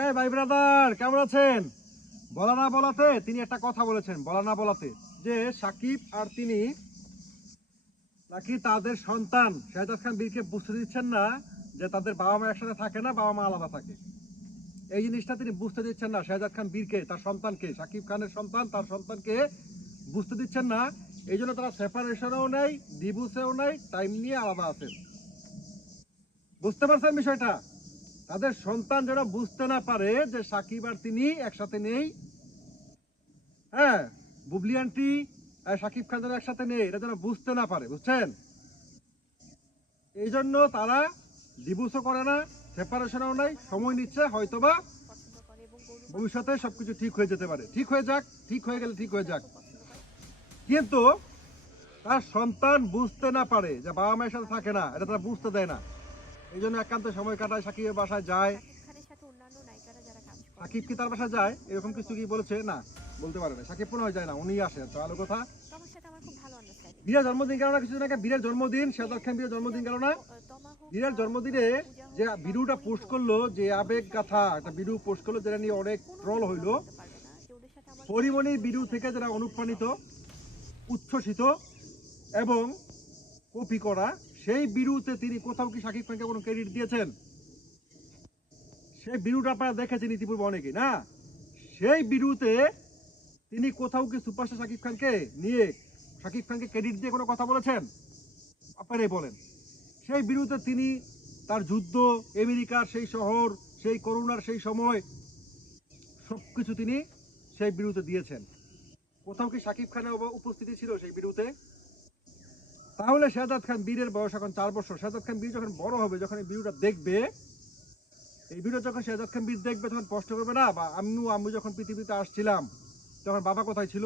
এই ভাই ব্রাদার কেমন আছেন? বলা না বলাতে তিনি একটা কথা বলেছেন, বলা না বলাতে যে সাকিব আর তিনি নাকি তাদের সন্তান শাহজাদ খান বীরকে বুঝতে দিচ্ছেন না যে তাদের বাবা মা একসাথে থাকে না, বাবা মা আলাদা থাকে। এই জিনিসটা তিনি বুঝতে দিচ্ছেন না শাহজাদ খান বীরকে, তার সন্তানকে, সাকিব খানের সন্তান তার সন্তানকে বুঝতে দিচ্ছেন না। এই জন্য তারা সেপারেশনেও নেই, ডিভোর্সেও নেই, টাইম নিয়ে আলাদা আছেন। বুঝতে পারছেন বিষয়টা? তাদের সন্তান যেন বুঝতে না পারে যে সাকিব আর তিনি একসাথে নেই। হ্যাঁ, বুবলি আন্টি আর সাকিব খান যেন একসাথে নেই, এটা যেন বুঝতে না পারে, বুঝছেন? এই জন্য তারা ডিভোর্সও করে না, সেপারেশনও নাই, সময় নিচ্ছে, হয়তোবা ভবিষ্যতে সবকিছু ঠিক হয়ে যেতে পারে। ঠিক হয়ে যাক, ঠিক হয়ে গেলে ঠিক হয়ে যাক। কিন্তু তার সন্তান বুঝতে না পারে যে বাবা মায়ের সাথে থাকে না, এটা তারা বুঝতে দেয় না। এই জন্য একান্তে সময় কাটায়, সাকিবের বাসায় যায়। সাকিব কি তার বাসায় যায় এরকম কিছু কি বলেছে? না, বলতে পারে না। সাকিব মনে হয় যায় না, উনি আসে। তো আলো কথা, বীরের জন্মদিন গেল না কিছুদিন আগে? বীরের জন্মদিন, শাহজাদ খান বীরের জন্মদিন গেল না? বীরের জন্মদিনে যে ভিডিওটা পোস্ট করলো, যে আবেগ গাথা একটা ভিডিও পোস্ট করলো, যেটা নিয়ে অনেক ট্রল হইলো, পরিমণির ভিডিও থেকে যারা অনুপ্রাণিত, উচ্ছ্বসিত এবং কপি করা, সেই ভিডিওতে তিনি কোথাও কি সাকিব খানকে কোনো ক্রেডিট দিয়েছেন? সেই ভিডিওটা আপনারা দেখেছেন ইতিপূর্বে অনেকে, না? সেই ভিডিওতে তিনি কোথাও কি সুপারস্টার সাকিব খানকে নিয়ে, সাকিব খানকে ক্রেডিট দিয়ে কোনো কথা বলেছেন? আপনারাই বলেন। সেই ভিডিওতে তিনি তার যুদ্ধ, আমেরিকার সেই শহর, সেই করোনার সেই সময়, সবকিছু তিনি সেই ভিডিওতে দিয়েছেন। কোথাও কি সাকিব খানের উপস্থিতি ছিল সেই ভিডিওতে? তাহলে শাহজাদ খান বীরের বয়স এখন 4 বছর। শাহজাদ খান বীর যখন বড় হবে, যখন এই ভিডিওটা দেখবে, এই ভিডিও যখন শাহজাদ খান বীর দেখবে, তখন প্রশ্ন করবে না, বা আম্মু যখন পৃথিবীতে আসছিলাম তখন বাবা কোথায় ছিল?